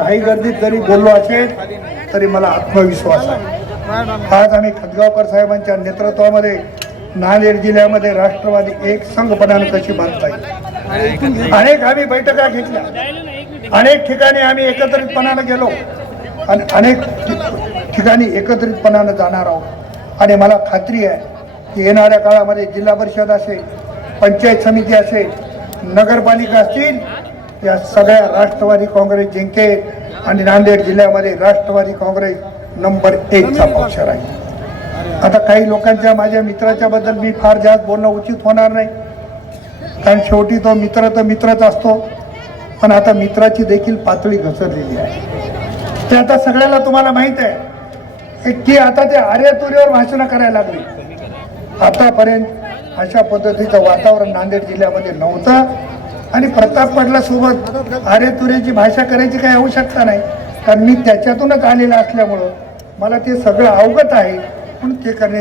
घाई गर्दीत जरी बोललो असेल तरी मला आत्मविश्वास आहे. आज आम्ही खतगावकर साहेबांच्या नेतृत्वामध्ये नांदेड जिल्ह्यामध्ये राष्ट्रवादी एक संघपणानं कशी बांधता येईल अनेक आम्ही बैठका घेतल्या. अनेक ठिकाणी आम्ही एकत्रितपणानं गेलो. आणि अनेक ठिकाणी एकत्रितपणानं जाणार आहोत. आणि मला खात्री आहे की येणाऱ्या काळामध्ये जिल्हा परिषद असेल पंचायत समिती असेल नगरपालिका असतील या सगळ्या राष्ट्रवादी काँग्रेस जिंकेल आणि नांदेड जिल्ह्यामध्ये राष्ट्रवादी काँग्रेस नंबर एकचा पक्ष राहील. आता काही लोकांच्या माझ्या मित्राच्या बद्दल मी फार जास्त बोलणं उचित होणार नाही. कारण शेवटी तो मित्र तर मित्रच असतो. पण आता मित्राची देखील पातळी घसरलेली आहे. ते आता सगळ्याला तुम्हाला माहीत आहे. की आता ते आर्यतुरीवर भाषणं करायला लागली. आतापर्यंत अशा पद्धतीचं वातावरण नांदेड जिल्ह्यामध्ये नव्हतं. आणि प्रताप पडल्यासोबत सोबत. तुरेची भाषा करायची काही आवश्यकता नाही. कारण मी त्याच्यातूनच आलेला असल्यामुळं मला ते सगळं अवगत आहे. म्हणून ते करणे